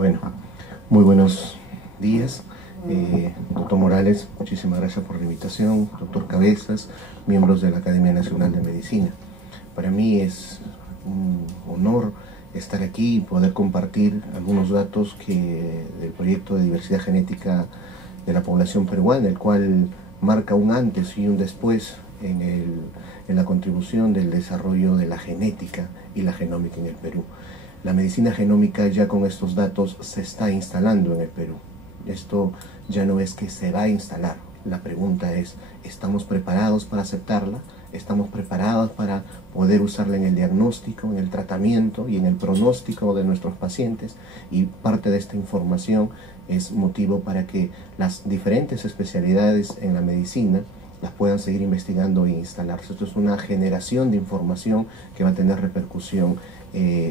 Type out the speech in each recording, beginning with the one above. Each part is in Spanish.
Bueno, muy buenos días. Doctor Morales, muchísimas gracias por la invitación. Doctor Cabezas, miembros de la Academia Nacional de Medicina. Para mí es un honor estar aquí y poder compartir algunos datos del proyecto de diversidad genética de la población peruana, el cual marca un antes y un después en la contribución del desarrollo de la genética y la genómica en el Perú. La medicina genómica ya con estos datos se está instalando en el Perú. Esto ya no es que se va a instalar. La pregunta es, ¿estamos preparados para aceptarla? ¿Estamos preparados para poder usarla en el diagnóstico, en el tratamiento y en el pronóstico de nuestros pacientes? Y parte de esta información es motivo para que las diferentes especialidades en la medicina las puedan seguir investigando e instalarse. Esto es una generación de información que va a tener repercusión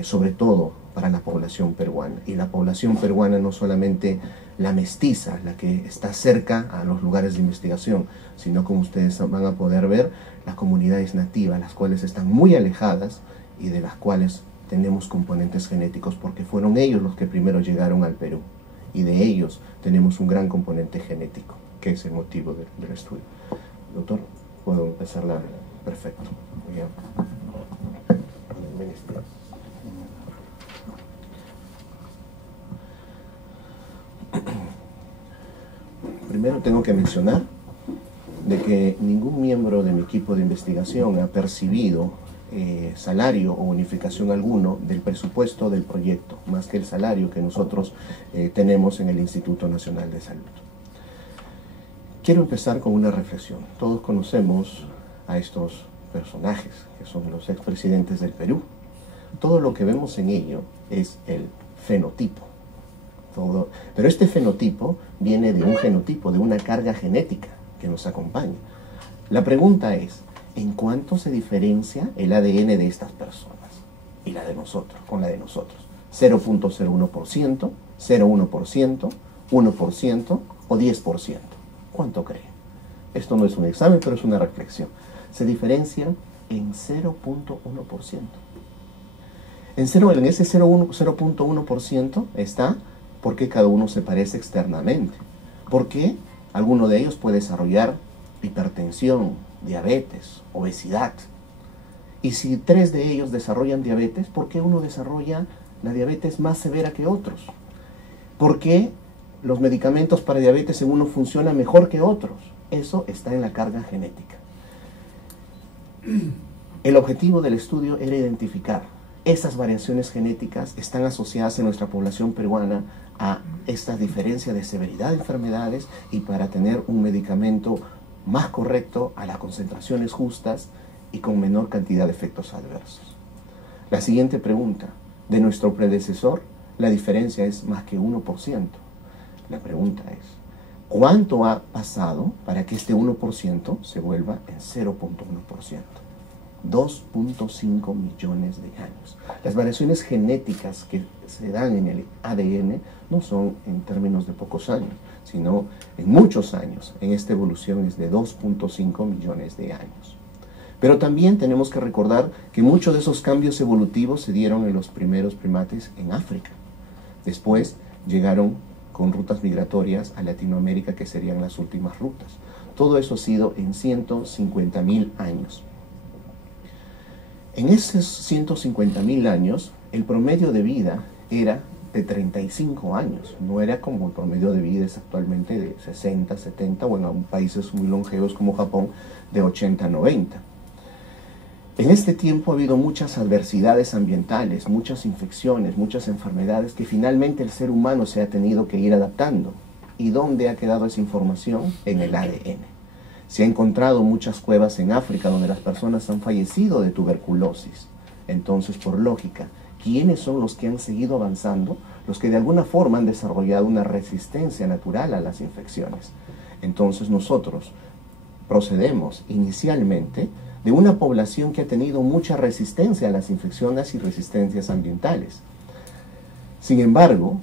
sobre todo para la población peruana. Y la población peruana no solamente la mestiza, la que está cerca a los lugares de investigación, sino como ustedes van a poder ver, las comunidades nativas, las cuales están muy alejadas y de las cuales tenemos componentes genéticos, porque fueron ellos los que primero llegaron al Perú. Y de ellos tenemos un gran componente genético, que es el motivo del estudio. Doctor, ¿puedo empezar? Perfecto. Primero tengo que mencionar de que ningún miembro de mi equipo de investigación ha percibido salario o bonificación alguno del presupuesto del proyecto, más que el salario que nosotros tenemos en el Instituto Nacional de Salud. Quiero empezar con una reflexión. Todos conocemos a estos personajes, que son los expresidentes del Perú. Todo lo que vemos en ello es el fenotipo. Pero este fenotipo viene de un genotipo, de una carga genética que nos acompaña. La pregunta es, ¿en cuánto se diferencia el ADN de estas personas y la de nosotros, con la de nosotros? ¿0.01%, 0,1%, 1% o 10%? ¿Cuánto creen? Esto no es un examen, pero es una reflexión. Se diferencian en 0.1%. En ese 0.1% está por qué cada uno se parece externamente. ¿Por qué alguno de ellos puede desarrollar hipertensión, diabetes, obesidad? Y si 3 de ellos desarrollan diabetes, ¿por qué uno desarrolla la diabetes más severa que otros? ¿Por qué los medicamentos para diabetes en uno funcionan mejor que otros? Eso está en la carga genética. El objetivo del estudio era identificar esas variaciones genéticas están asociadas en nuestra población peruana a esta diferencia de severidad de enfermedades y para tener un medicamento más correcto a las concentraciones justas y con menor cantidad de efectos adversos. La siguiente pregunta, de nuestro predecesor, la diferencia es más que 1%. La pregunta es, ¿cuánto ha pasado para que este 1% se vuelva en 0.1%? 2.5 millones de años. Las variaciones genéticas que se dan en el ADN no son en términos de pocos años, sino en muchos años. En esta evolución es de 2.5 millones de años. Pero también tenemos que recordar que muchos de esos cambios evolutivos se dieron en los primeros primates en África. Después llegaron con rutas migratorias a Latinoamérica, que serían las últimas rutas. Todo eso ha sido en 150.000 años. En esos 150.000 años, el promedio de vida era de 35 años. No era como el promedio de vida es actualmente de 60, 70, o en países muy longevos como Japón, de 80, 90. En este tiempo ha habido muchas adversidades ambientales, muchas infecciones, muchas enfermedades que finalmente el ser humano se ha tenido que ir adaptando. ¿Y dónde ha quedado esa información? En el ADN. Se han encontrado muchas cuevas en África donde las personas han fallecido de tuberculosis. Entonces, por lógica, ¿quiénes son los que han seguido avanzando? Los que de alguna forma han desarrollado una resistencia natural a las infecciones. Entonces nosotros procedemos inicialmente de una población que ha tenido mucha resistencia a las infecciones y resistencias ambientales. Sin embargo,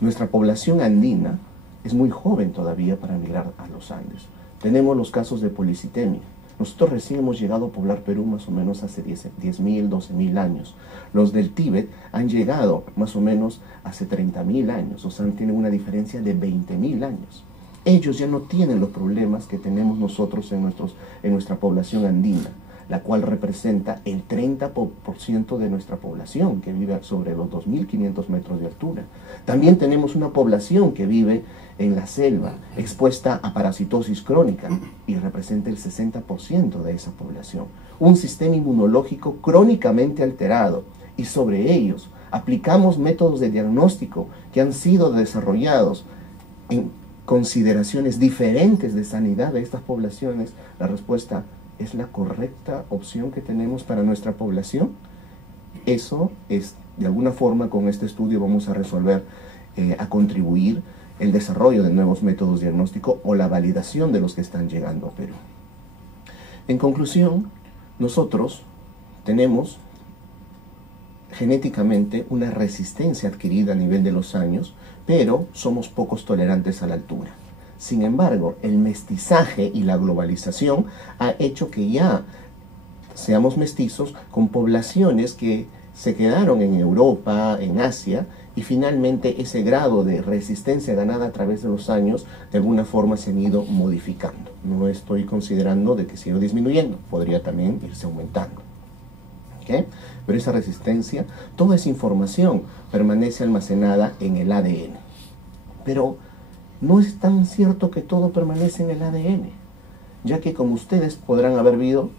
nuestra población andina es muy joven todavía para migrar a los Andes. Tenemos los casos de policitemia. Nosotros recién hemos llegado a poblar Perú más o menos hace 10.000, 12.000 años. Los del Tíbet han llegado más o menos hace 30.000 años, o sea, tienen una diferencia de 20.000 años. Ellos ya no tienen los problemas que tenemos nosotros en nuestra población andina, la cual representa el 30% de nuestra población, que vive sobre los 2.500 metros de altura. También tenemos una población que vive en la selva, expuesta a parasitosis crónica, y representa el 60% de esa población. Un sistema inmunológico crónicamente alterado, y sobre ellos aplicamos métodos de diagnóstico que han sido desarrollados en consideraciones diferentes de sanidad de estas poblaciones. La respuesta es la correcta opción que tenemos para nuestra población. Eso es, de alguna forma, con este estudio vamos a resolver, a contribuir el desarrollo de nuevos métodos diagnósticos o la validación de los que están llegando a Perú. En conclusión, nosotros tenemos genéticamente una resistencia adquirida a nivel de los años, pero somos pocos tolerantes a la altura. Sin embargo, el mestizaje y la globalización ha hecho que ya seamos mestizos con poblaciones que se quedaron en Europa, en Asia, y finalmente ese grado de resistencia ganada a través de los años de alguna forma se han ido modificando. No estoy considerando de que siga disminuyendo, podría también irse aumentando. ¿Okay? Pero esa resistencia, toda esa información permanece almacenada en el ADN. Pero no es tan cierto que todo permanece en el ADN, ya que como ustedes podrán haber visto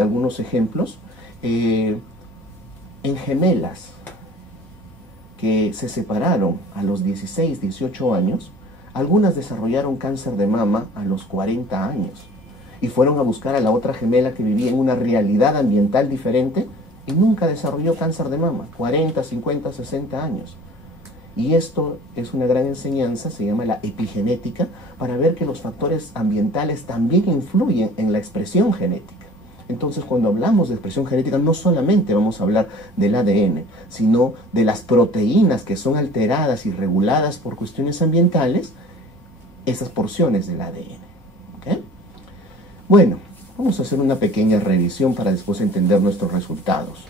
algunos ejemplos, en gemelas que se separaron a los 16, 18 años, algunas desarrollaron cáncer de mama a los 40 años y fueron a buscar a la otra gemela que vivía en una realidad ambiental diferente y nunca desarrolló cáncer de mama, 40, 50, 60 años. Y esto es una gran enseñanza, se llama la epigenética, para ver que los factores ambientales también influyen en la expresión genética. Entonces, cuando hablamos de expresión genética, no solamente vamos a hablar del ADN, sino de las proteínas que son alteradas y reguladas por cuestiones ambientales, esas porciones del ADN. ¿Okay? Bueno, vamos a hacer una pequeña revisión para después entender nuestros resultados.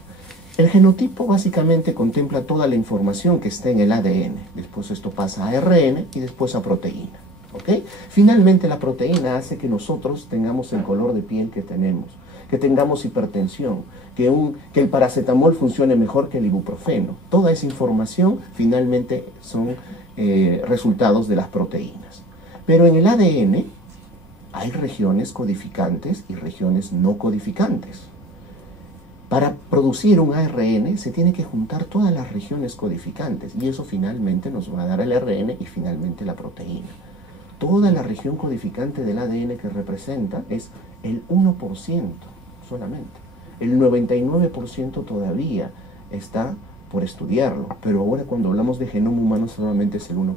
El genotipo básicamente contempla toda la información que está en el ADN. Después esto pasa a ARN y después a proteína. ¿Okay? Finalmente la proteína hace que nosotros tengamos el color de piel que tenemos, que tengamos hipertensión, que el paracetamol funcione mejor que el ibuprofeno. Toda esa información finalmente son resultados de las proteínas. Pero en el ADN hay regiones codificantes y regiones no codificantes. Para producir un ARN se tiene que juntar todas las regiones codificantes y eso finalmente nos va a dar el ARN y finalmente la proteína. Toda la región codificante del ADN que representa es el 1% solamente. El 99% todavía está por estudiarlo, pero ahora cuando hablamos de genoma humano solamente es el 1%.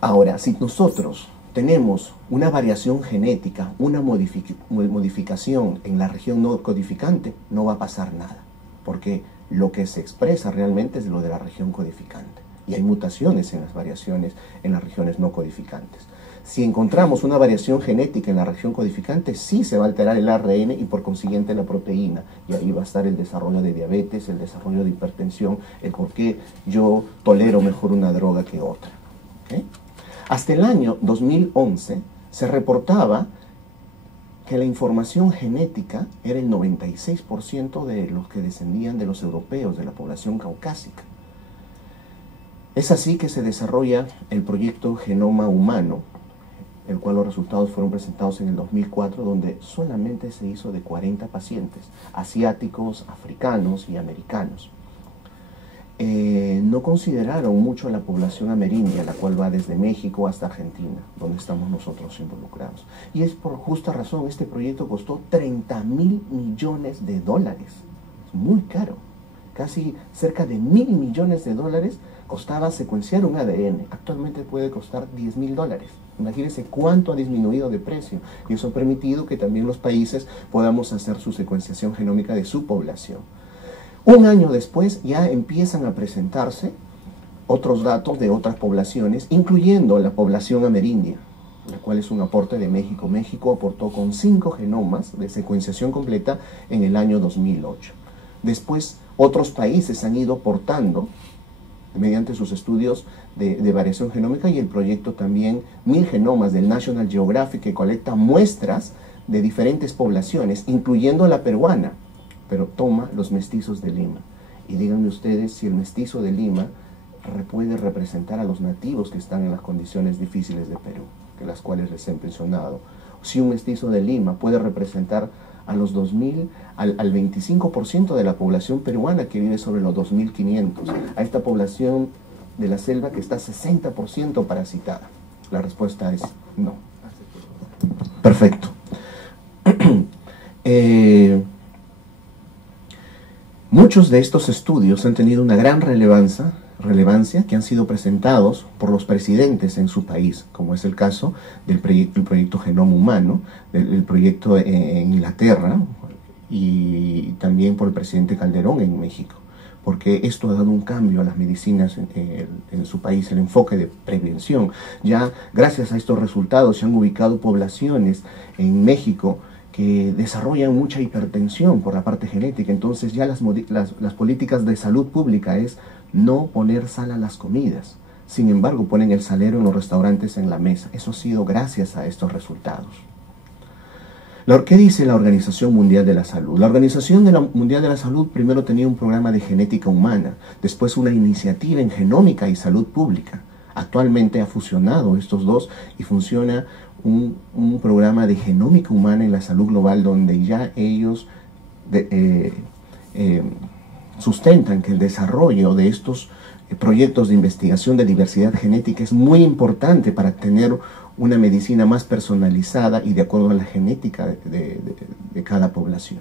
Ahora, si nosotros tenemos una variación genética, una modificación en la región no codificante, no va a pasar nada, porque lo que se expresa realmente es lo de la región codificante. Y hay mutaciones en las variaciones en las regiones no codificantes. Si encontramos una variación genética en la región codificante, sí se va a alterar el ARN y por consiguiente la proteína. Y ahí va a estar el desarrollo de diabetes, el desarrollo de hipertensión, el por qué yo tolero mejor una droga que otra. ¿Okay? Hasta el año 2011 se reportaba que la información genética era el 96% de los que descendían de los europeos, de la población caucásica. Es así que se desarrolla el proyecto Genoma Humano, el cual los resultados fueron presentados en el 2004, donde solamente se hizo de 40 pacientes, asiáticos, africanos y americanos. No consideraron mucho a la población amerindia, la cual va desde México hasta Argentina, donde estamos nosotros involucrados. Y es por justa razón, este proyecto costó $30.000 millones. Es muy caro. Casi cerca de $1.000 millones costaba secuenciar un ADN. Actualmente puede costar $10.000. Imagínense cuánto ha disminuido de precio. Y eso ha permitido que también los países podamos hacer su secuenciación genómica de su población. Un año después ya empiezan a presentarse otros datos de otras poblaciones, incluyendo la población amerindia. la cual es un aporte de México. México aportó con 5 genomas de secuenciación completa en el año 2008. Después, otros países han ido aportando mediante sus estudios de variación genómica, y el proyecto también 1000 genomas del National Geographic, que colecta muestras de diferentes poblaciones, incluyendo la peruana, pero toma los mestizos de Lima. Y díganme ustedes si el mestizo de Lima puede representar a los nativos que están en las condiciones difíciles de Perú, que las cuales les he mencionado. Si un mestizo de Lima puede representar a los 2000, al 25% de la población peruana que vive sobre los 2500, a esta población de la selva que está 60% parasitada. La respuesta es no. Perfecto. Muchos de estos estudios han tenido una gran relevancia que han sido presentados por los presidentes en su país, como es el caso del proyecto Genoma Humano, el proyecto en Inglaterra, y también por el presidente Calderón en México, porque esto ha dado un cambio a las medicinas en su país, el enfoque de prevención. Ya gracias a estos resultados se han ubicado poblaciones en México que desarrollan mucha hipertensión por la parte genética. Entonces ya las políticas de salud pública es no poner sal a las comidas. Sin embargo, ponen el salero en los restaurantes en la mesa. Eso ha sido gracias a estos resultados. ¿Qué dice la Organización Mundial de la Salud? La Organización Mundial de la Salud primero tenía un programa de genética humana, después una iniciativa en genómica y salud pública. Actualmente ha fusionado estos dos y funciona un programa de genómica humana en la salud global, donde ya ellos sustentan que el desarrollo de estos proyectos de investigación de diversidad genética es muy importante para tener una medicina más personalizada y de acuerdo a la genética de cada población.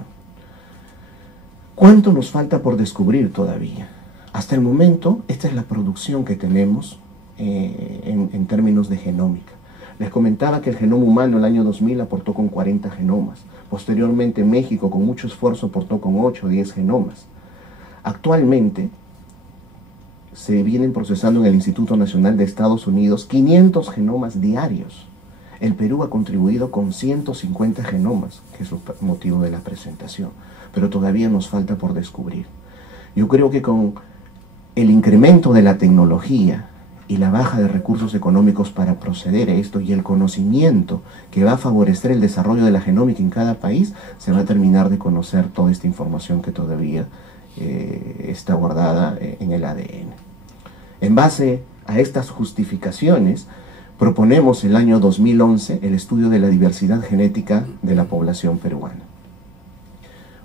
¿Cuánto nos falta por descubrir todavía? Hasta el momento, esta es la producción que tenemos en términos de genómica. Les comentaba que el genoma humano el año 2000 aportó con 40 genomas. Posteriormente México, con mucho esfuerzo, aportó con 8 o 10 genomas. Actualmente se vienen procesando en el Instituto Nacional de Estados Unidos 500 genomas diarios. El Perú ha contribuido con 150 genomas, que es el motivo de la presentación, pero todavía nos falta por descubrir. Yo creo que con el incremento de la tecnología y la baja de recursos económicos para proceder a esto, y el conocimiento que va a favorecer el desarrollo de la genómica en cada país, se va a terminar de conocer toda esta información que todavía está guardada en el ADN. En base a estas justificaciones, proponemos el año 2011 el estudio de la diversidad genética de la población peruana.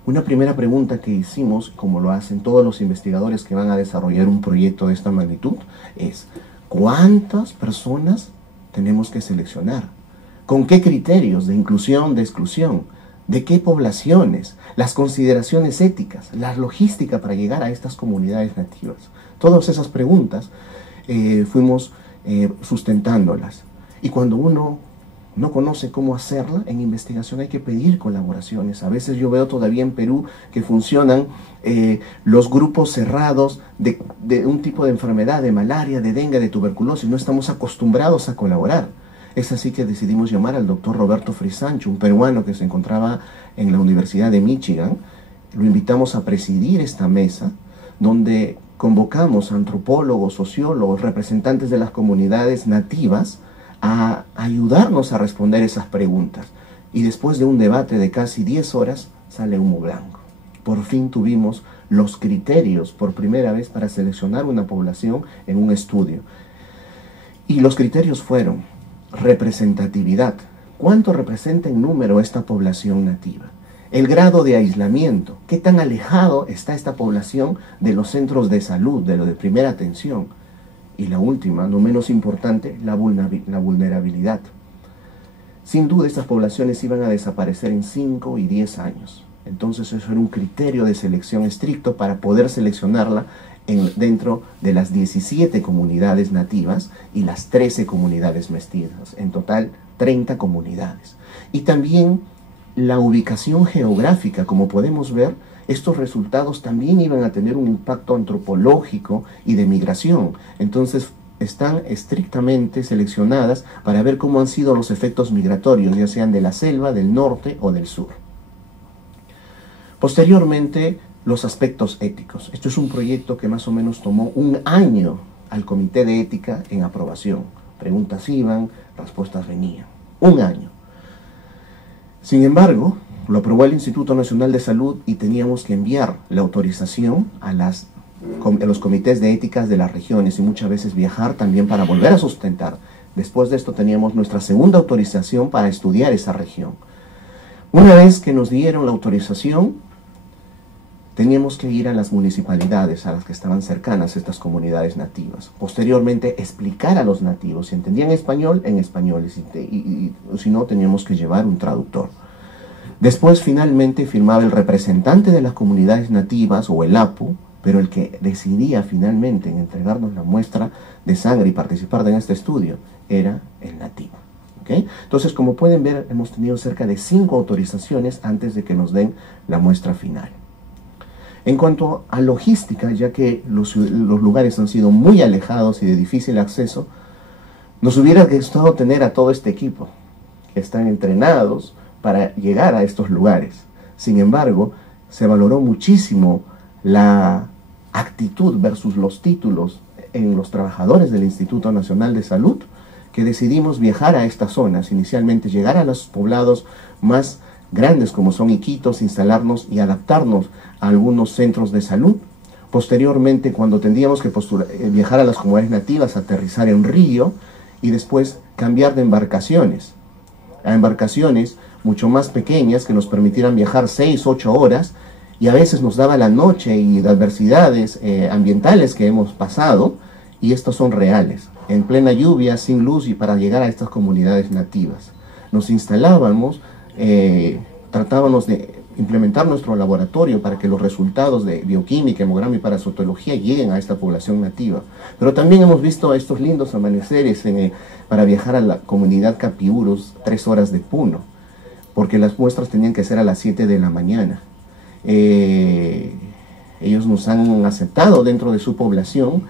Una primera pregunta que hicimos, como lo hacen todos los investigadores que van a desarrollar un proyecto de esta magnitud, es ¿cuántas personas tenemos que seleccionar? ¿Con qué criterios de inclusión, de exclusión? ¿De qué poblaciones? Las consideraciones éticas, la logística para llegar a estas comunidades nativas. Todas esas preguntas fuimos sustentándolas. Y cuando uno no conoce cómo hacerla, en investigación hay que pedir colaboraciones. A veces yo veo todavía en Perú que funcionan los grupos cerrados de un tipo de enfermedad, de malaria, de dengue, de tuberculosis. No estamos acostumbrados a colaborar. Es así que decidimos llamar al doctor Roberto Frisancho, un peruano que se encontraba en la Universidad de Michigan. Lo invitamos a presidir esta mesa, donde convocamos a antropólogos, sociólogos, representantes de las comunidades nativas, a ayudarnos a responder esas preguntas. Y después de un debate de casi 10 horas, sale humo blanco. Por fin tuvimos los criterios por primera vez para seleccionar una población en un estudio. Y los criterios fueron representatividad. ¿Cuánto representa en número esta población nativa? El grado de aislamiento. ¿Qué tan alejado está esta población de los centros de salud, de lo de primera atención? Y la última, no menos importante, la vulnerabilidad. Sin duda estas poblaciones iban a desaparecer en 5 y 10 años. Entonces eso era un criterio de selección estricto para poder seleccionarla dentro de las 17 comunidades nativas y las 13 comunidades mestizas. En total, 30 comunidades. Y también la ubicación geográfica, como podemos ver, estos resultados también iban a tener un impacto antropológico y de migración. Entonces están estrictamente seleccionadas para ver cómo han sido los efectos migratorios, ya sean de la selva, del norte o del sur. Posteriormente, los aspectos éticos. Esto es un proyecto que más o menos tomó un año al Comité de Ética en aprobación. Preguntas iban, respuestas venían. Un año. Sin embargo, lo aprobó el Instituto Nacional de Salud y teníamos que enviar la autorización a los comités de éticas de las regiones y muchas veces viajar también para volver a sustentar. Después de esto teníamos nuestra segunda autorización para estudiar esa región. Una vez que nos dieron la autorización, teníamos que ir a las municipalidades, a las que estaban cercanas a estas comunidades nativas. Posteriormente, explicar a los nativos, si entendían español, en español, y si no, teníamos que llevar un traductor. Después, finalmente, firmaba el representante de las comunidades nativas, o el APU, pero el que decidía finalmente en entregarnos la muestra de sangre y participar en este estudio era el nativo. ¿Okay? Entonces, como pueden ver, hemos tenido cerca de 5 autorizaciones antes de que nos den la muestra final. En cuanto a logística, ya que los lugares han sido muy alejados y de difícil acceso, nos hubiera gustado tener a todo este equipo, que están entrenados para llegar a estos lugares. Sin embargo, se valoró muchísimo la actitud versus los títulos en los trabajadores del Instituto Nacional de Salud, que decidimos viajar a estas zonas, inicialmente llegar a los poblados más grandes como son Iquitos, instalarnos y adaptarnos a algunos centros de salud. Posteriormente, cuando tendríamos que viajar a las comunidades nativas, aterrizar en Río y después cambiar de embarcaciones a embarcaciones mucho más pequeñas que nos permitieran viajar 6, 8 horas, y a veces nos daba la noche y de adversidades ambientales que hemos pasado, y estos son reales, en plena lluvia, sin luz, y para llegar a estas comunidades nativas. Nos instalábamos, tratábamos de implementar nuestro laboratorio para que los resultados de bioquímica, hemograma y parasitología lleguen a esta población nativa. Pero también hemos visto estos lindos amaneceres para viajar a la comunidad Capiurus, 3 horas de Puno, porque las muestras tenían que ser a las 7 de la mañana. Ellos nos han aceptado dentro de su población,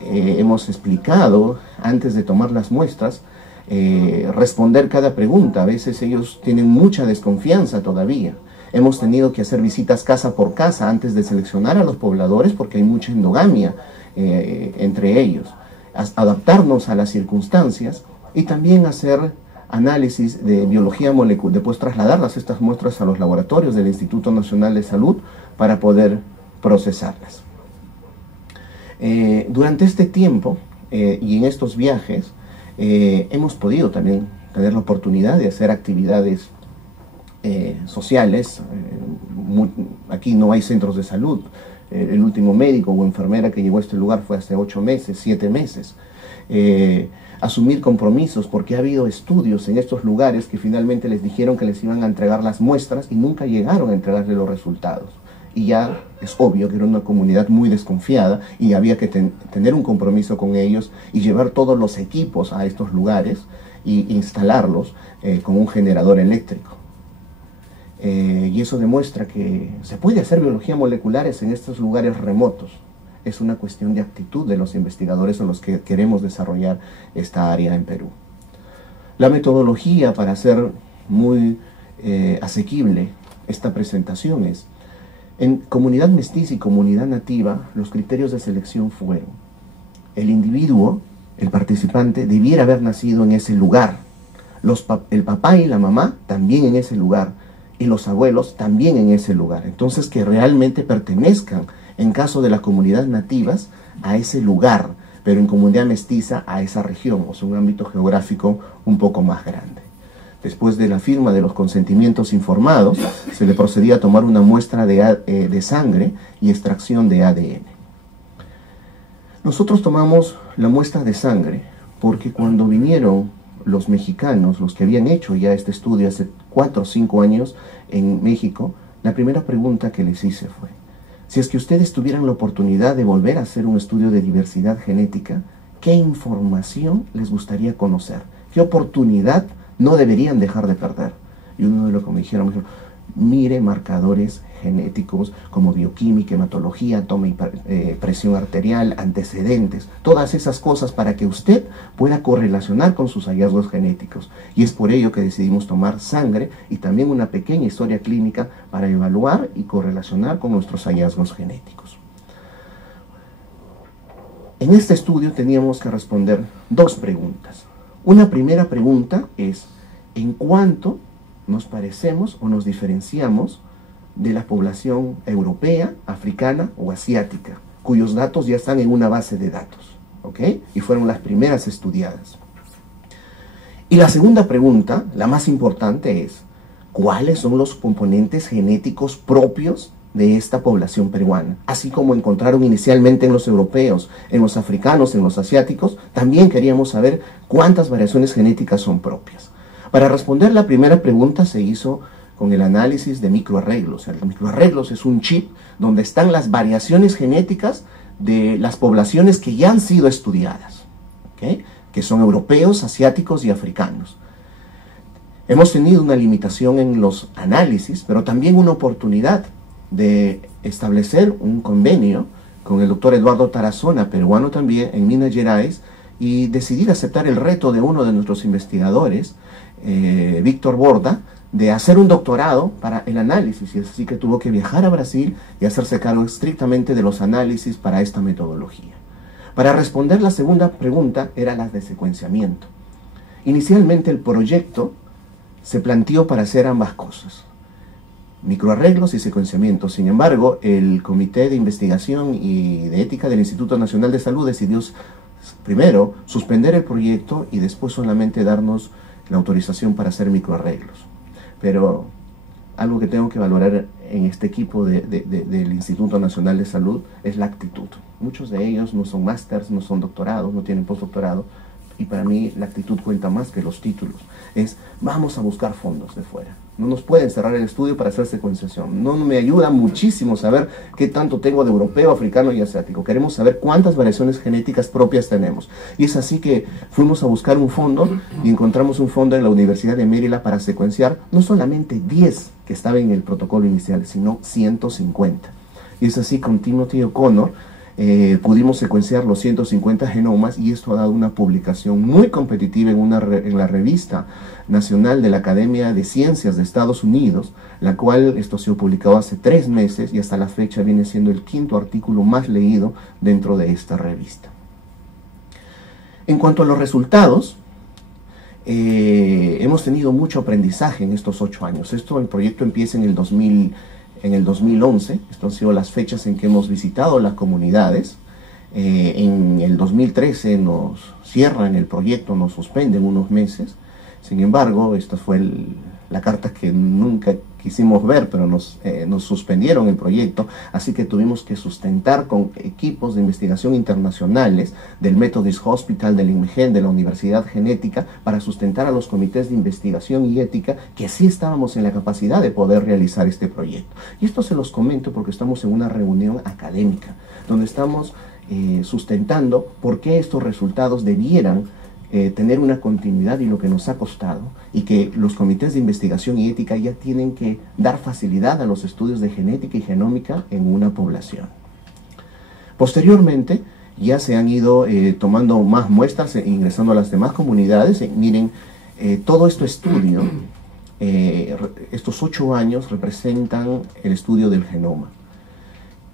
hemos explicado antes de tomar las muestras, responder cada pregunta. A veces ellos tienen mucha desconfianza todavía. Hemos tenido que hacer visitas casa por casa antes de seleccionar a los pobladores porque hay mucha endogamia entre ellos. Adaptarnos a las circunstancias y también hacer análisis de biología molecular, después trasladarlas estas muestras a los laboratorios del Instituto Nacional de Salud para poder procesarlas. Durante este tiempo y en estos viajes hemos podido también tener la oportunidad de hacer actividades sociales. Aquí no hay centros de salud. El último médico o enfermera que llegó a este lugar fue hace 8 meses, 7 meses. Asumir compromisos, porque ha habido estudios en estos lugares que finalmente les dijeron que les iban a entregar las muestras y nunca llegaron a entregarle los resultados. Y ya es obvio que era una comunidad muy desconfiada y había que tener un compromiso con ellos y llevar todos los equipos a estos lugares e instalarlos con un generador eléctrico. Y eso demuestra que se puede hacer biología moleculares en estos lugares remotos. Es una cuestión de actitud de los investigadores en los que queremos desarrollar esta área en Perú. La metodología para hacer muy asequible esta presentación es: en comunidad mestiza y comunidad nativa, los criterios de selección fueron: el individuo, el participante, debiera haber nacido en ese lugar, el papá y la mamá también en ese lugar, y los abuelos también en ese lugar. Entonces, que realmente pertenezcan, en caso de las comunidades nativas, a ese lugar, pero en comunidad mestiza a esa región, o sea, un ámbito geográfico un poco más grande. Después de la firma de los consentimientos informados, se le procedía a tomar una muestra de sangre y extracción de ADN. Nosotros tomamos la muestra de sangre porque cuando vinieron los mexicanos, los que habían hecho ya este estudio hace 4 o 5 años en México, la primera pregunta que les hice fue: si es que ustedes tuvieran la oportunidad de volver a hacer un estudio de diversidad genética, ¿qué información les gustaría conocer? ¿Qué oportunidad no deberían dejar de perder? Y uno de los que me dijeron, mire marcadores genéticos como bioquímica, hematología, toma y presión arterial, antecedentes, todas esas cosas para que usted pueda correlacionar con sus hallazgos genéticos. Y es por ello que decidimos tomar sangre y también una pequeña historia clínica para evaluar y correlacionar con nuestros hallazgos genéticos. En este estudio teníamos que responder dos preguntas. Una primera pregunta es: ¿en cuánto nos parecemos o nos diferenciamos de la población europea, africana o asiática, cuyos datos ya están en una base de datos, ¿ok? Y fueron las primeras estudiadas. Y la segunda pregunta, la más importante, es: ¿cuáles son los componentes genéticos propios de esta población peruana? Así como encontraron inicialmente en los europeos, en los africanos, en los asiáticos, también queríamos saber cuántas variaciones genéticas son propias. Para responder la primera pregunta se hizo con el análisis de microarreglos. El microarreglos es un chip donde están las variaciones genéticas de las poblaciones que ya han sido estudiadas, ¿okay? Que son europeos, asiáticos y africanos. Hemos tenido una limitación en los análisis, pero también una oportunidad de establecer un convenio con el doctor Eduardo Tarazona, peruano también, en Minas Gerais, y decidir aceptar el reto de uno de nuestros investigadores, Víctor Borda, de hacer un doctorado para el análisis, y así que tuvo que viajar a Brasil y hacerse cargo estrictamente de los análisis para esta metodología. Para responder la segunda pregunta era la de secuenciamiento. Inicialmente el proyecto se planteó para hacer ambas cosas: microarreglos y secuenciamiento. Sin embargo, el Comité de Investigación y de Ética del Instituto Nacional de Salud decidió primero suspender el proyecto y después solamente darnos la autorización para hacer microarreglos. Pero algo que tengo que valorar en este equipo del Instituto Nacional de Salud es la actitud. Muchos de ellos no son másters, no son doctorados, no tienen postdoctorado, y para mí la actitud cuenta más que los títulos. Es: vamos a buscar fondos de fuera. No nos pueden cerrar el estudio para hacer secuenciación. No me ayuda muchísimo saber qué tanto tengo de europeo, africano y asiático. Queremos saber cuántas variaciones genéticas propias tenemos. Y es así que fuimos a buscar un fondo y encontramos un fondo en la Universidad de Maryland para secuenciar no solamente 10 que estaban en el protocolo inicial, sino 150. Y es así con Timothy O'Connor pudimos secuenciar los 150 genomas, y esto ha dado una publicación muy competitiva en la revista nacional de la Academia de Ciencias de Estados Unidos, la cual esto se ha publicado hace 3 meses y hasta la fecha viene siendo el 5º artículo más leído dentro de esta revista. En cuanto a los resultados, hemos tenido mucho aprendizaje en estos 8 años. El proyecto empieza en el 2011, estas han sido las fechas en que hemos visitado las comunidades. En el 2013 nos cierran el proyecto, nos suspenden unos meses. Sin embargo, esta fue la carta que nunca quisimos ver, pero nos suspendieron el proyecto, así que tuvimos que sustentar con equipos de investigación internacionales del Methodist Hospital, del INMEGEN, de la Universidad Genética, para sustentar a los comités de investigación y ética que sí estábamos en la capacidad de poder realizar este proyecto. Y esto se los comento porque estamos en una reunión académica, donde estamos sustentando por qué estos resultados debieran tener una continuidad y lo que nos ha costado, y que los comités de investigación y ética ya tienen que dar facilidad a los estudios de genética y genómica en una población. Posteriormente ya se han ido tomando más muestras, ingresando a las demás comunidades. Miren, todo este estudio, estos 8 años representan el estudio del genoma.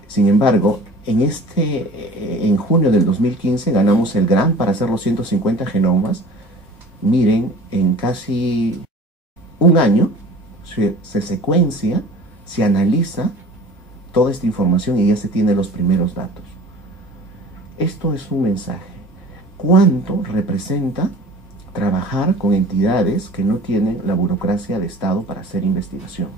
Sin embargo, en junio del 2015 ganamos el grant para hacer los 150 genomas. Miren, en casi un año se secuencia, se analiza toda esta información y ya se tienen los primeros datos. Esto es un mensaje. ¿Cuánto representa trabajar con entidades que no tienen la burocracia de Estado para hacer investigación?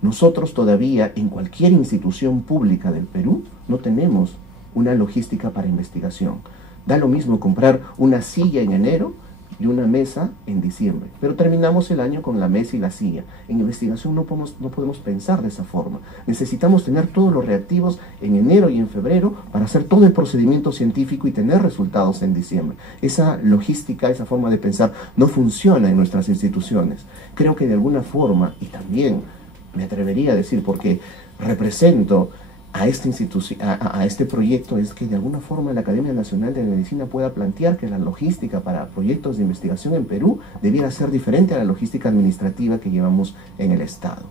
Nosotros todavía en cualquier institución pública del Perú no tenemos una logística para investigación. Da lo mismo comprar una silla en enero y una mesa en diciembre, pero terminamos el año con la mesa y la silla. En investigación no podemos pensar de esa forma. Necesitamos tener todos los reactivos en enero y en febrero para hacer todo el procedimiento científico y tener resultados en diciembre. Esa logística, esa forma de pensar no funciona en nuestras instituciones. Creo que de alguna forma, y también me atrevería a decir, porque represento a esta institución, a este proyecto, es que de alguna forma la Academia Nacional de Medicina pueda plantear que la logística para proyectos de investigación en Perú debiera ser diferente a la logística administrativa que llevamos en el Estado.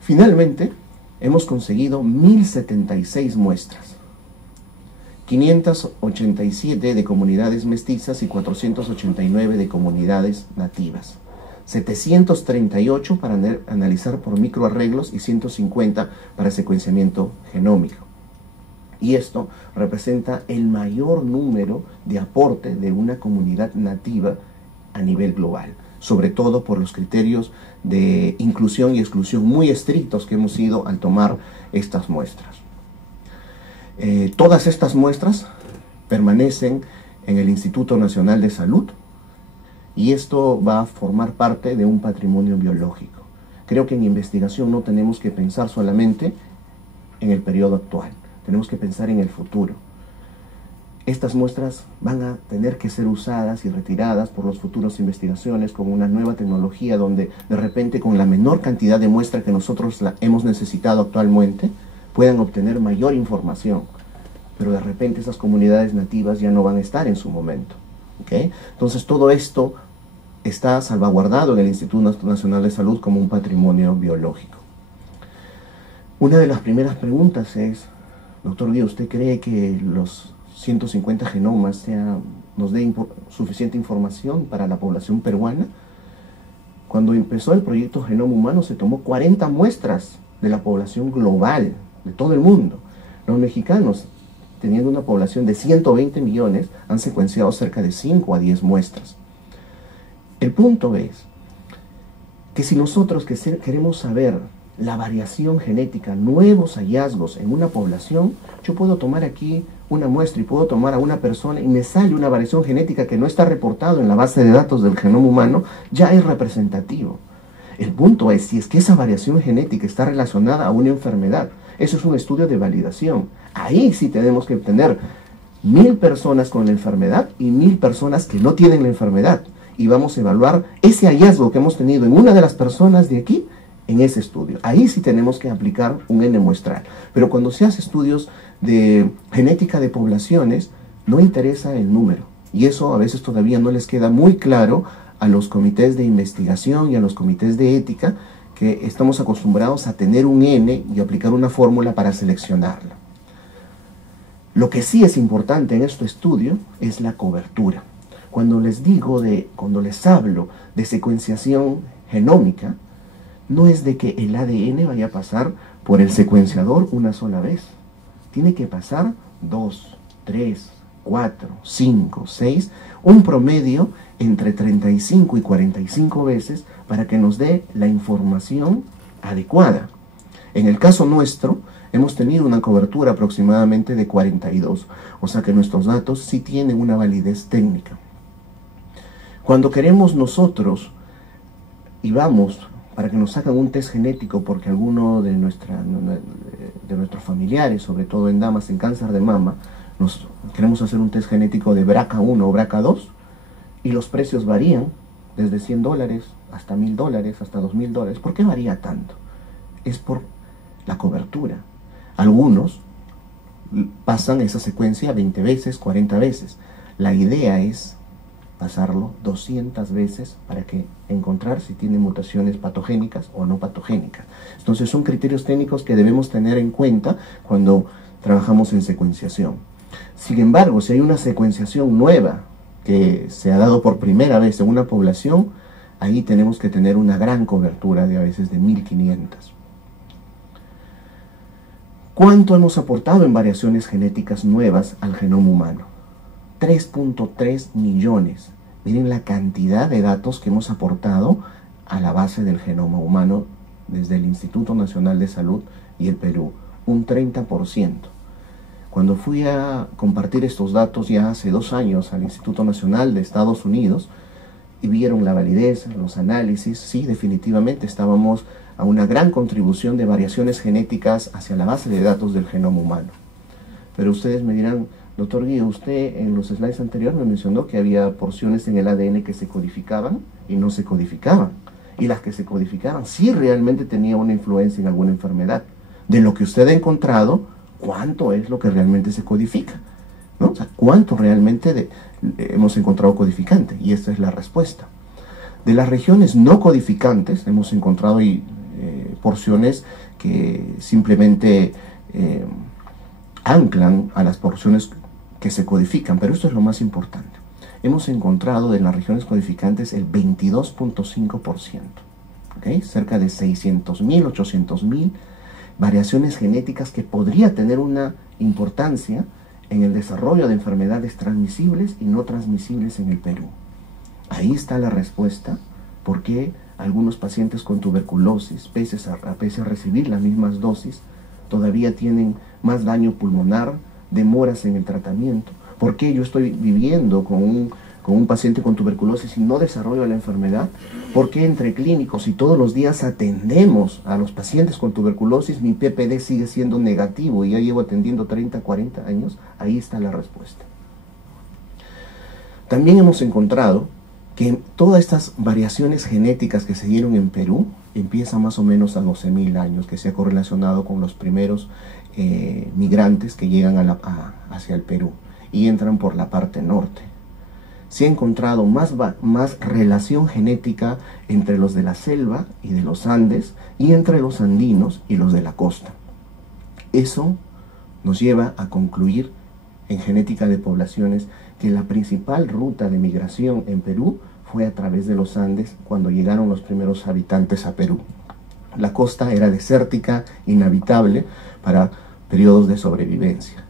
Finalmente, hemos conseguido 1076 muestras, 587 de comunidades mestizas y 489 de comunidades nativas. 738 para analizar por microarreglos y 150 para secuenciamiento genómico. Y esto representa el mayor número de aporte de una comunidad nativa a nivel global, sobre todo por los criterios de inclusión y exclusión muy estrictos que hemos ido al tomar estas muestras. Todas estas muestras permanecen en el Instituto Nacional de Salud, y esto va a formar parte de un patrimonio biológico. Creo que en investigación no tenemos que pensar solamente en el periodo actual, tenemos que pensar en el futuro. Estas muestras van a tener que ser usadas y retiradas por las futuras investigaciones con una nueva tecnología donde de repente con la menor cantidad de muestra que nosotros hemos necesitado actualmente puedan obtener mayor información, pero de repente esas comunidades nativas ya no van a estar en su momento. ¿Okay? Entonces todo esto está salvaguardado en el Instituto Nacional de Salud como un patrimonio biológico. Una de las primeras preguntas es, doctor Guido, ¿usted cree que los 150 genomas nos dé suficiente información para la población peruana? Cuando empezó el proyecto Genoma Humano se tomó 40 muestras de la población global, de todo el mundo. Los mexicanos, teniendo una población de 120 millones, han secuenciado cerca de 5 a 10 muestras. El punto es que si nosotros queremos saber la variación genética, nuevos hallazgos en una población, yo puedo tomar aquí una muestra y puedo tomar a una persona y me sale una variación genética que no está reportado en la base de datos del genoma humano, ya es representativo. El punto es si es que esa variación genética está relacionada a una enfermedad. Eso es un estudio de validación. Ahí sí tenemos que obtener 1000 personas con la enfermedad y 1000 personas que no tienen la enfermedad. Y vamos a evaluar ese hallazgo que hemos tenido en una de las personas de aquí, en ese estudio. Ahí sí tenemos que aplicar un N muestral. Pero cuando se hace estudios de genética de poblaciones, no interesa el número. Y eso a veces todavía no les queda muy claro a los comités de investigación y a los comités de ética, que estamos acostumbrados a tener un N y aplicar una fórmula para seleccionarlo. Lo que sí es importante en este estudio es la cobertura. Cuando les hablo de secuenciación genómica, no es de que el ADN vaya a pasar por el secuenciador una sola vez. Tiene que pasar 2, 3, 4, 5, 6, un promedio entre 35 y 45 veces para que nos dé la información adecuada. En el caso nuestro, hemos tenido una cobertura aproximadamente de 42, o sea que nuestros datos sí tienen una validez técnica. Cuando queremos nosotros y vamos para que nos hagan un test genético porque alguno de nuestros familiares, sobre todo en damas en cáncer de mama, queremos hacer un test genético de BRCA1 o BRCA2 y los precios varían desde $100 hasta $1000, hasta $2000. ¿Por qué varía tanto? Es por la cobertura. Algunos pasan esa secuencia 20 veces, 40 veces. La idea es pasarlo 200 veces para encontrar si tiene mutaciones patogénicas o no patogénicas. Entonces son criterios técnicos que debemos tener en cuenta cuando trabajamos en secuenciación. Sin embargo, si hay una secuenciación nueva que se ha dado por primera vez en una población, ahí tenemos que tener una gran cobertura de a veces de 1500. ¿Cuánto hemos aportado en variaciones genéticas nuevas al genoma humano? 3.3 millones. Miren la cantidad de datos que hemos aportado a la base del genoma humano desde el Instituto Nacional de Salud y el Perú, un 30%. Cuando fui a compartir estos datos ya hace 2 años al Instituto Nacional de Estados Unidos y vieron la validez, los análisis, sí, definitivamente estábamos a una gran contribución de variaciones genéticas hacia la base de datos del genoma humano. Pero ustedes me dirán, doctor Guido, usted en los slides anteriores me mencionó que había porciones en el ADN que se codificaban y no se codificaban. y las que se codificaban sí realmente tenían una influencia en alguna enfermedad. De lo que usted ha encontrado, ¿cuánto es lo que realmente se codifica? ¿No? O sea, ¿cuánto realmente hemos encontrado codificante? Y esta es la respuesta. De las regiones no codificantes hemos encontrado porciones que simplemente anclan a las porciones que se codifican, pero esto es lo más importante. Hemos encontrado en las regiones codificantes el 22.5%, ¿okay? Cerca de 600.000, 800.000 variaciones genéticas que podría tener una importancia en el desarrollo de enfermedades transmisibles y no transmisibles en el Perú. Ahí está la respuesta, por qué algunos pacientes con tuberculosis, pese a recibir las mismas dosis, todavía tienen más daño pulmonar, demoras en el tratamiento. ¿Por qué yo estoy viviendo con un paciente con tuberculosis y no desarrollo la enfermedad? ¿Por qué entre clínicos y todos los días atendemos a los pacientes con tuberculosis, mi PPD sigue siendo negativo y ya llevo atendiendo 30, 40 años? Ahí está la respuesta. También hemos encontrado que todas estas variaciones genéticas que se dieron en Perú empiezan más o menos a 12.000 años, que se ha correlacionado con los primeros migrantes que llegan hacia el Perú y entran por la parte norte. Se ha encontrado más relación genética entre los de la selva y de los Andes y entre los andinos y los de la costa. Eso nos lleva a concluir en genética de poblaciones que la principal ruta de migración en Perú fue a través de los Andes cuando llegaron los primeros habitantes a Perú. La costa era desértica, inhabitable para periodos de sobrevivencia.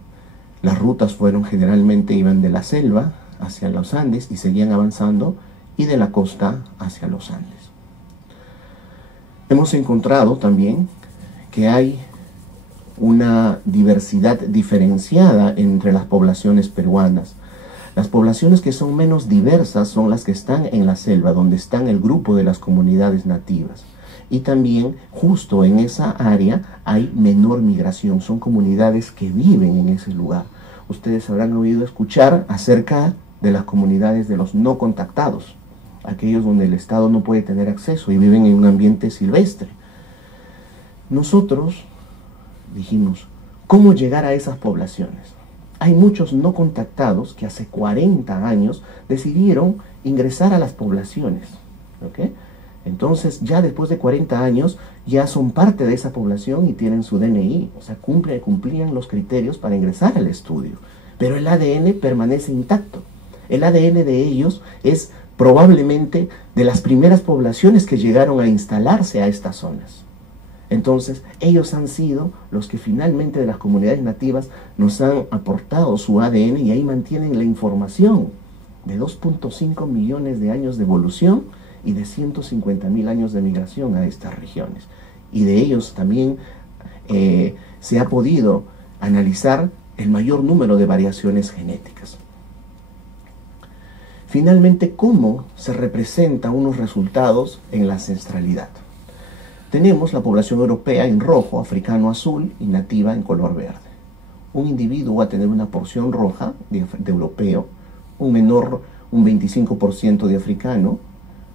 Las rutas generalmente iban de la selva hacia los Andes y seguían avanzando, y de la costa hacia los Andes. Hemos encontrado también que hay una diversidad diferenciada entre las poblaciones peruanas. Las poblaciones que son menos diversas son las que están en la selva, donde están el grupo de las comunidades nativas. Y también justo en esa área hay menor migración, son comunidades que viven en ese lugar. Ustedes habrán oído escuchar acerca de las comunidades de los no contactados, aquellos donde el Estado no puede tener acceso y viven en un ambiente silvestre. Nosotros dijimos, ¿cómo llegar a esas poblaciones? Hay muchos no contactados que hace 40 años decidieron ingresar a las poblaciones, ¿okay? Entonces, ya después de 40 años, ya son parte de esa población y tienen su DNI, o sea, cumplían los criterios para ingresar al estudio. Pero el ADN permanece intacto. El ADN de ellos es probablemente de las primeras poblaciones que llegaron a instalarse a estas zonas. Entonces, ellos han sido los que finalmente de las comunidades nativas nos han aportado su ADN y ahí mantienen la información de 2.5 millones de años de evolución y de 150.000 años de migración a estas regiones. Y de ellos también se ha podido analizar el mayor número de variaciones genéticas. Finalmente, ¿cómo se representan unos resultados en la ancestralidad? Tenemos la población europea en rojo, africano azul y nativa en color verde. Un individuo va a tener una porción roja de europeo, un 25% de africano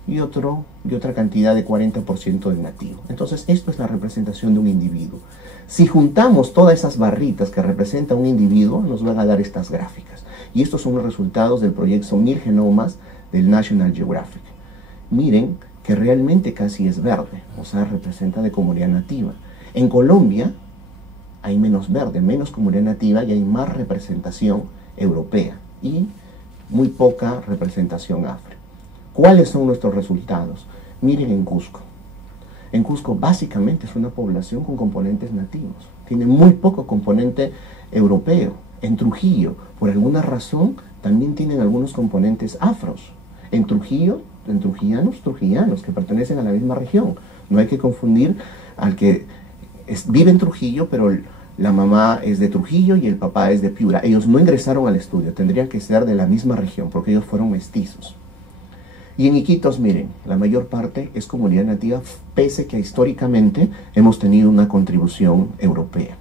y otra cantidad de 40% de nativo. Entonces, esto es la representación de un individuo. Si juntamos todas esas barritas que representan un individuo, nos van a dar estas gráficas. Y estos son los resultados del proyecto 1000 genomas del National Geographic. Miren que realmente casi es verde, o sea, representa de comunidad nativa. En Colombia hay menos verde, menos comunidad nativa y hay más representación europea y muy poca representación afro. ¿Cuáles son nuestros resultados? Miren en Cusco. En Cusco básicamente es una población con componentes nativos, tiene muy poco componente europeo. En Trujillo, por alguna razón, también tienen algunos componentes afros. En Trujillo, trujillanos que pertenecen a la misma región. No hay que confundir al que vive en Trujillo, pero la mamá es de Trujillo y el papá es de Piura. Ellos no ingresaron al estudio, tendrían que ser de la misma región, porque ellos fueron mestizos. Y en Iquitos, miren, la mayor parte es comunidad nativa, pese que históricamente hemos tenido una contribución europea.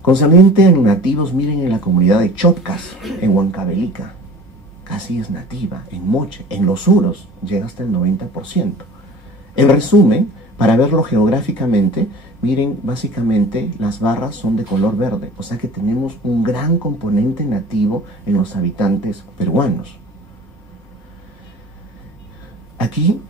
Concerniente a nativos, miren en la comunidad de Chopcas, en Huancavelica. casi es nativa. En Moche, en los Uros, llega hasta el 90%. En resumen, para verlo geográficamente, miren, básicamente las barras son de color verde, o sea que tenemos un gran componente nativo en los habitantes peruanos. Aquí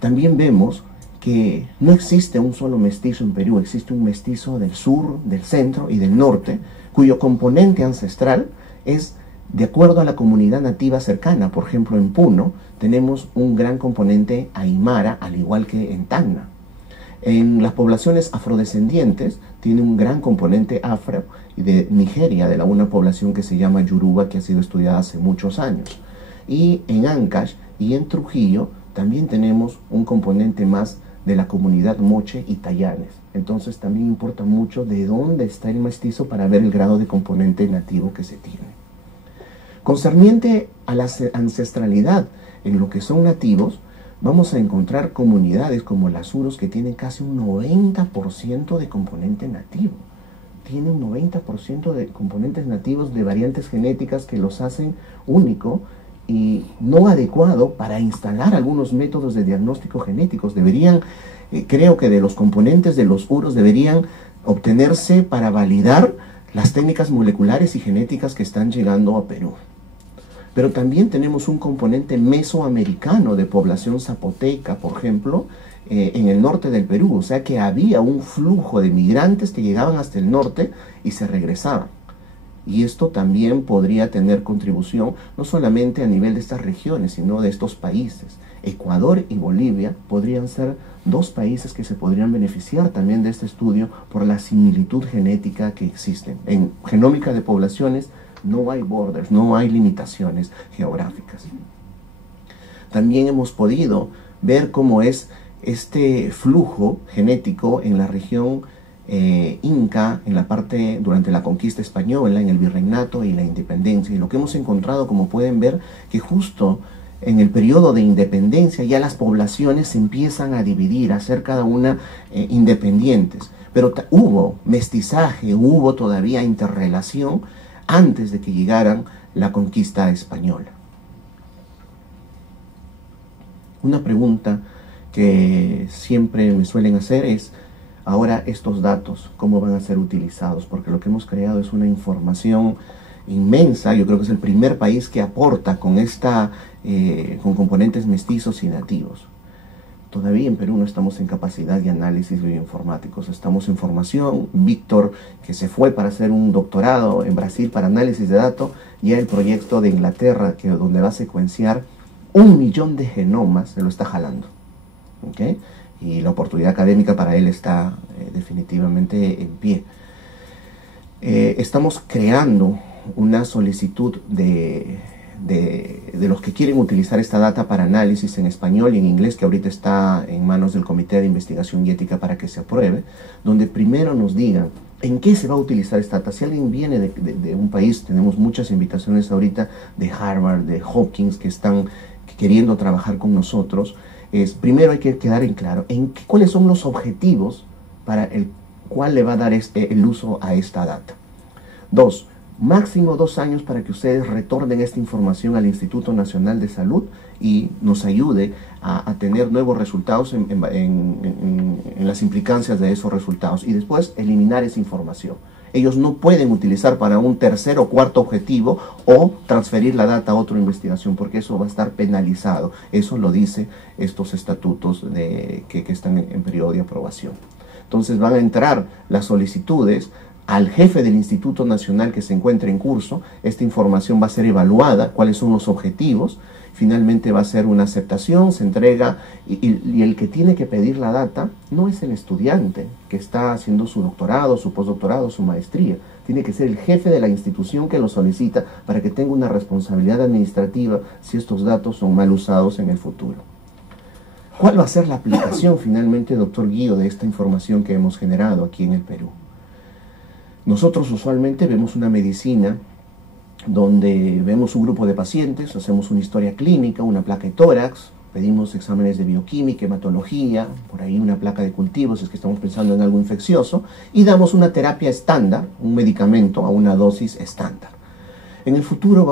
también vemos que no existe un solo mestizo en Perú, existe un mestizo del sur, del centro y del norte, cuyo componente ancestral es de acuerdo a la comunidad nativa cercana. Por ejemplo, en Puno tenemos un gran componente aymara, al igual que en Tacna. En las poblaciones afrodescendientes tiene un gran componente afro, y de Nigeria, de una población que se llama Yoruba, que ha sido estudiada hace muchos años. Y en Ancash y en Trujillo también tenemos un componente más de la comunidad Moche y Tayanes. Entonces también importa mucho de dónde está el mestizo para ver el grado de componente nativo que se tiene. Concerniente a la ancestralidad en lo que son nativos, vamos a encontrar comunidades como las Uros que tienen casi un 90% de componente nativo. Tienen un 90% de componentes nativos de variantes genéticas que los hacen único y no adecuado para instalar algunos métodos de diagnóstico genéticos. Deberían, creo que de los componentes de los Uros deberían obtenerse para validar las técnicas moleculares y genéticas que están llegando a Perú. Pero también tenemos un componente mesoamericano de población zapoteca, por ejemplo, en el norte del Perú. O sea que había un flujo de migrantes que llegaban hasta el norte y se regresaban. Y esto también podría tener contribución no solamente a nivel de estas regiones, sino de estos países. Ecuador y Bolivia podrían ser dos países que se podrían beneficiar también de este estudio por la similitud genética que existen. En genómica de poblaciones no hay borders, no hay limitaciones geográficas. También hemos podido ver cómo es este flujo genético en la región Inca, en la parte durante la conquista española, en el virreinato y la independencia. Y lo que hemos encontrado, como pueden ver, que justo en el periodo de independencia ya las poblaciones se empiezan a dividir, a ser cada una independientes. Pero hubo mestizaje, hubo todavía interrelación antes de que llegaran la conquista española. Una pregunta que siempre me suelen hacer es, ahora estos datos, ¿cómo van a ser utilizados? Porque lo que hemos creado es una información inmensa. Yo creo que es el primer país que aporta con con componentes mestizos y nativos. Todavía en Perú no estamos en capacidad de análisis bioinformáticos, estamos en formación. Víctor, que se fue para hacer un doctorado en Brasil para análisis de datos, ya el proyecto de Inglaterra, donde va a secuenciar 1 millón de genomas, se lo está jalando. ¿Okay? Y la oportunidad académica para él está definitivamente en pie. Estamos creando una solicitud de los que quieren utilizar esta data para análisis en español y en inglés, que ahorita está en manos del Comité de Investigación y Ética para que se apruebe, donde primero nos digan en qué se va a utilizar esta data. Si alguien viene de un país, tenemos muchas invitaciones ahorita de Harvard, de Hopkins, que están queriendo trabajar con nosotros. Primero hay que quedar en claro cuáles son los objetivos para el cual le va a dar el uso a esta data. 2. Máximo 2 años para que ustedes retornen esta información al Instituto Nacional de Salud y nos ayude a tener nuevos resultados en las implicancias de esos resultados, y después eliminar esa información. Ellos no pueden utilizar para un tercer o cuarto objetivo o transferir la data a otra investigación, porque eso va a estar penalizado. Eso lo dice estos estatutos que están en periodo de aprobación. Entonces van a entrar las solicitudes al jefe del Instituto Nacional que se encuentra en curso. Esta información va a ser evaluada, cuáles son los objetivos. Finalmente va a ser una aceptación, se entrega, y el que tiene que pedir la data no es el estudiante que está haciendo su doctorado, su postdoctorado, su maestría. Tiene que ser el jefe de la institución que lo solicita para que tenga una responsabilidad administrativa si estos datos son mal usados en el futuro. ¿Cuál va a ser la aplicación finalmente, doctor Guido, de esta información que hemos generado aquí en el Perú? Nosotros usualmente vemos una medicina donde vemos un grupo de pacientes, hacemos una historia clínica, una placa de tórax, pedimos exámenes de bioquímica, hematología, por ahí una placa de cultivo si es que estamos pensando en algo infeccioso, y damos una terapia estándar, un medicamento a una dosis estándar. En el futuro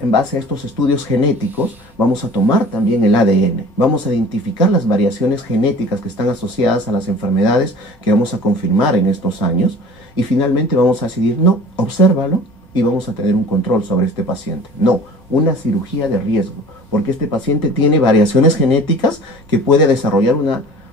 en base a estos estudios genéticos, vamos a tomar también el ADN, vamos a identificar las variaciones genéticas que están asociadas a las enfermedades que vamos a confirmar en estos años, y finalmente vamos a decidir, no, obsérvalo y vamos a tener un control sobre este paciente. No, una cirugía de riesgo, porque este paciente tiene variaciones genéticas que puede desarrollar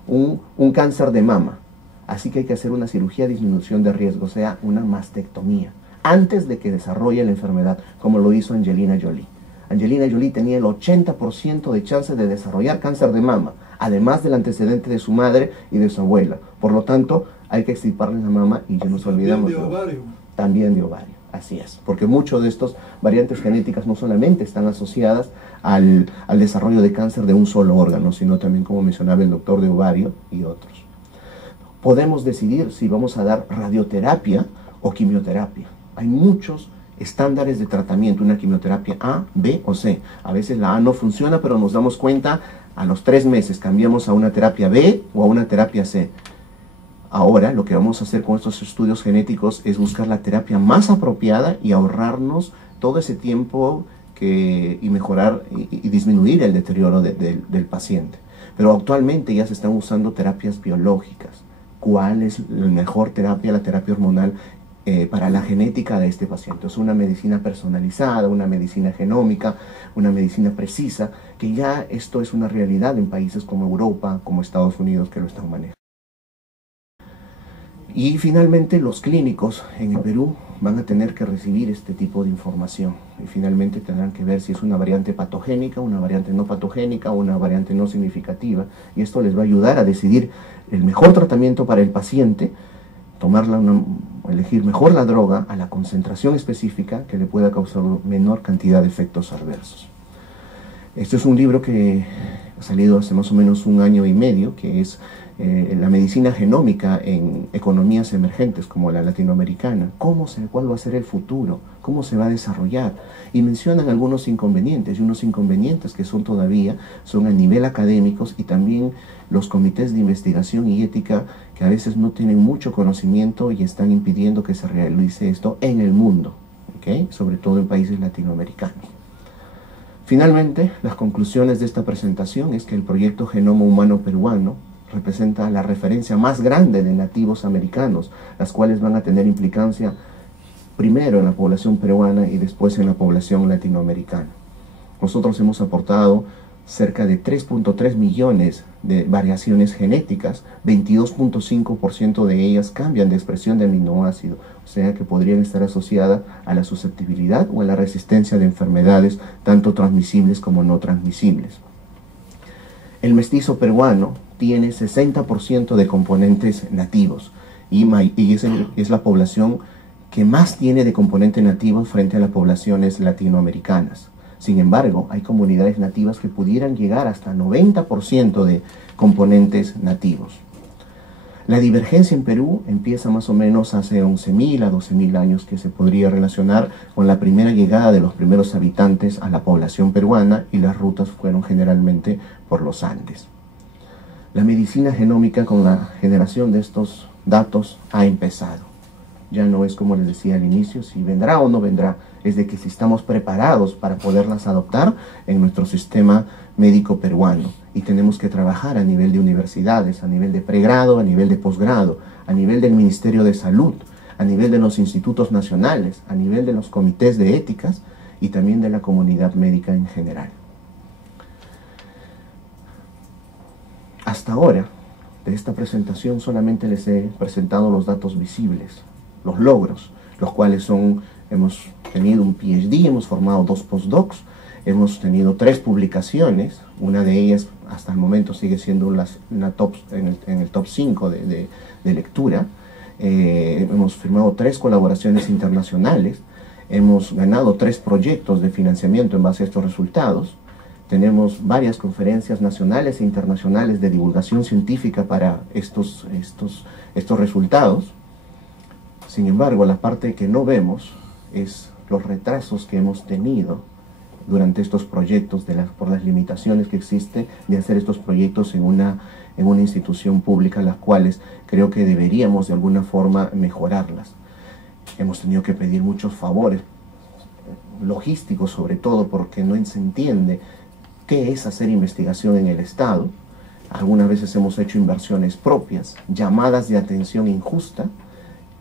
un cáncer de mama. Así que hay que hacer una cirugía de disminución de riesgo, o sea, una mastectomía, antes de que desarrolle la enfermedad, como lo hizo Angelina Jolie. Angelina Jolie tenía el 80% de chance de desarrollar cáncer de mama, además del antecedente de su madre y de su abuela. Por lo tanto, hay que extirparle la mama y ya nos olvidamos. También de ovario. También de ovario, así es. Porque muchos de estos variantes genéticas no solamente están asociadas al desarrollo de cáncer de un solo órgano, sino también, como mencionaba el doctor, de ovario y otros. Podemos decidir si vamos a dar radioterapia o quimioterapia. Hay muchos estándares de tratamiento, una quimioterapia A, B o C. A veces la A no funciona, pero nos damos cuenta a los 3 meses, cambiamos a una terapia B o a una terapia C. Ahora lo que vamos a hacer con estos estudios genéticos es buscar la terapia más apropiada y ahorrarnos todo ese tiempo y mejorar y disminuir el deterioro del paciente. Pero actualmente ya se están usando terapias biológicas. ¿Cuál es la mejor terapia? La terapia hormonal para la genética de este paciente. Es una medicina personalizada, una medicina genómica, una medicina precisa, que ya esto es una realidad en países como Europa, como Estados Unidos, que lo están manejando. Y finalmente los clínicos en el Perú van a tener que recibir este tipo de información y finalmente tendrán que ver si es una variante patogénica, una variante no patogénica o una variante no significativa, y esto les va a ayudar a decidir el mejor tratamiento para el paciente, elegir mejor la droga a la concentración específica que le pueda causar menor cantidad de efectos adversos. Este es un libro que ha salido hace más o menos 1 año y medio, que es la medicina genómica en economías emergentes como la latinoamericana. ¿Cuál va a ser el futuro? ¿Cómo se va a desarrollar? Y mencionan algunos inconvenientes, y unos inconvenientes que son a nivel académicos, y también los comités de investigación y ética que a veces no tienen mucho conocimiento y están impidiendo que se realice esto en el mundo, ¿okay? Sobre todo en países latinoamericanos. Finalmente, las conclusiones de esta presentación es que el proyecto Genoma Humano Peruano representa la referencia más grande de nativos americanos, las cuales van a tener implicancia primero en la población peruana y después en la población latinoamericana. Nosotros hemos aportado cerca de 3.3 millones de variaciones genéticas, 22.5% de ellas cambian de expresión de aminoácido, o sea que podrían estar asociadas a la susceptibilidad o a la resistencia de enfermedades tanto transmisibles como no transmisibles. El mestizo peruano tiene 60% de componentes nativos y es la población que más tiene de componente nativo frente a las poblaciones latinoamericanas. Sin embargo, hay comunidades nativas que pudieran llegar hasta 90% de componentes nativos. La divergencia en Perú empieza más o menos hace 11.000 a 12.000 años, que se podría relacionar con la primera llegada de los primeros habitantes a la población peruana, y las rutas fueron generalmente por los Andes. La medicina genómica, con la generación de estos datos, ha empezado. Ya no es como les decía al inicio, si vendrá o no vendrá, es de que si estamos preparados para poderlas adoptar en nuestro sistema médico peruano. Y tenemos que trabajar a nivel de universidades, a nivel de pregrado, a nivel de posgrado, a nivel del Ministerio de Salud, a nivel de los institutos nacionales, a nivel de los comités de éticas y también de la comunidad médica en general. Hasta ahora, de esta presentación solamente les he presentado los datos visibles, los logros, los cuales hemos tenido un PhD, hemos formado 2 postdocs, hemos tenido 3 publicaciones, una de ellas hasta el momento sigue siendo en el top 5 de lectura, hemos firmado 3 colaboraciones internacionales, hemos ganado 3 proyectos de financiamiento en base a estos resultados, tenemos varias conferencias nacionales e internacionales de divulgación científica para estos resultados. Sin embargo, la parte que no vemos es los retrasos que hemos tenido durante estos proyectos por las limitaciones que existen de hacer estos proyectos en una institución pública, las cuales creo que deberíamos de alguna forma mejorarlas. Hemos tenido que pedir muchos favores. logístico sobre todo, porque no se entiende qué es hacer investigación en el Estado. Algunas veces hemos hecho inversiones propias, llamadas de atención injusta,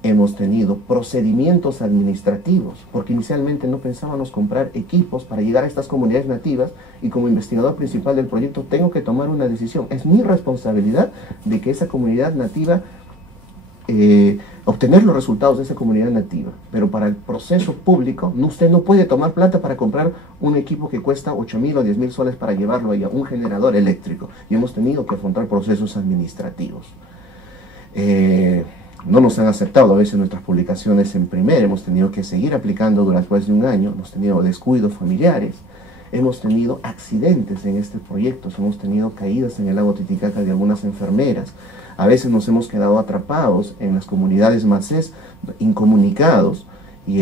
hemos tenido procedimientos administrativos, porque inicialmente no pensábamos comprar equipos para llegar a estas comunidades nativas, y como investigador principal del proyecto tengo que tomar una decisión. Es mi responsabilidad de que esa comunidad nativa, obtener los resultados de esa comunidad nativa, pero para el proceso público usted no puede tomar plata para comprar un equipo que cuesta 8.000 o 10.000 soles para llevarlo allá, un generador eléctrico, y hemos tenido que afrontar procesos administrativos. No nos han aceptado a veces nuestras publicaciones en primera, hemos tenido que seguir aplicando durante más de un año, hemos tenido descuidos familiares, hemos tenido accidentes en este proyecto, hemos tenido caídas en el lago Titicaca de algunas enfermeras, a veces nos hemos quedado atrapados en las comunidades macés, incomunicados, y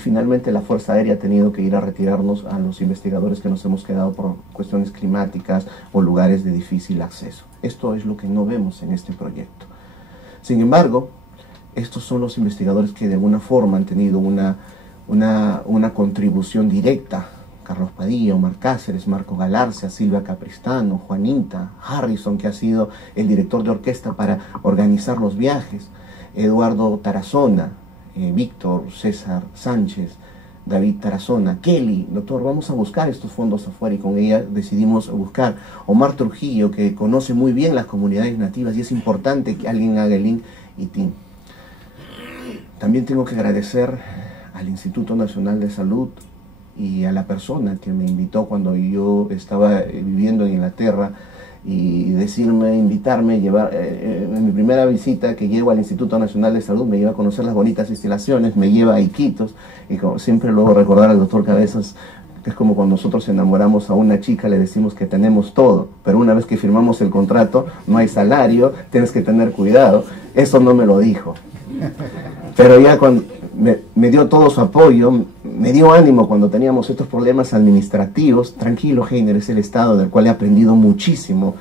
finalmente la Fuerza Aérea ha tenido que ir a retirarnos a los investigadores que nos hemos quedado por cuestiones climáticas o lugares de difícil acceso. Esto es lo que no vemos en este proyecto. Sin embargo, estos son los investigadores que de alguna forma han tenido una contribución directa. Carlos Padilla, Omar Cáceres, Marco Galarza, Silvia Capristano, Juanita, Harrison, que ha sido el director de orquesta para organizar los viajes, Eduardo Tarazona, Víctor, César Sánchez, David Tarazona, Kelly, doctor, vamos a buscar estos fondos afuera, y con ella decidimos buscar. Omar Trujillo, que conoce muy bien las comunidades nativas, y es importante que alguien haga el link, y Tim. También tengo que agradecer al Instituto Nacional de Salud y a la persona que me invitó cuando yo estaba viviendo en Inglaterra, y invitarme, llevar, en mi primera visita que llego al Instituto Nacional de Salud, me lleva a conocer las bonitas instalaciones, me lleva a Iquitos, y como siempre luego recordar al doctor Cabezas, que es como cuando nosotros enamoramos a una chica, le decimos que tenemos todo, pero una vez que firmamos el contrato, no hay salario, tienes que tener cuidado. Eso no me lo dijo, pero ya cuando me dio todo su apoyo, me dio ánimo cuando teníamos estos problemas administrativos. Tranquilo, Heiner, es el estado del cual he aprendido muchísimo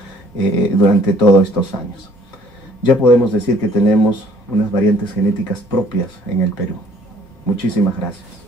durante todos estos años. Ya podemos decir que tenemos unas variantes genéticas propias en el Perú. Muchísimas gracias.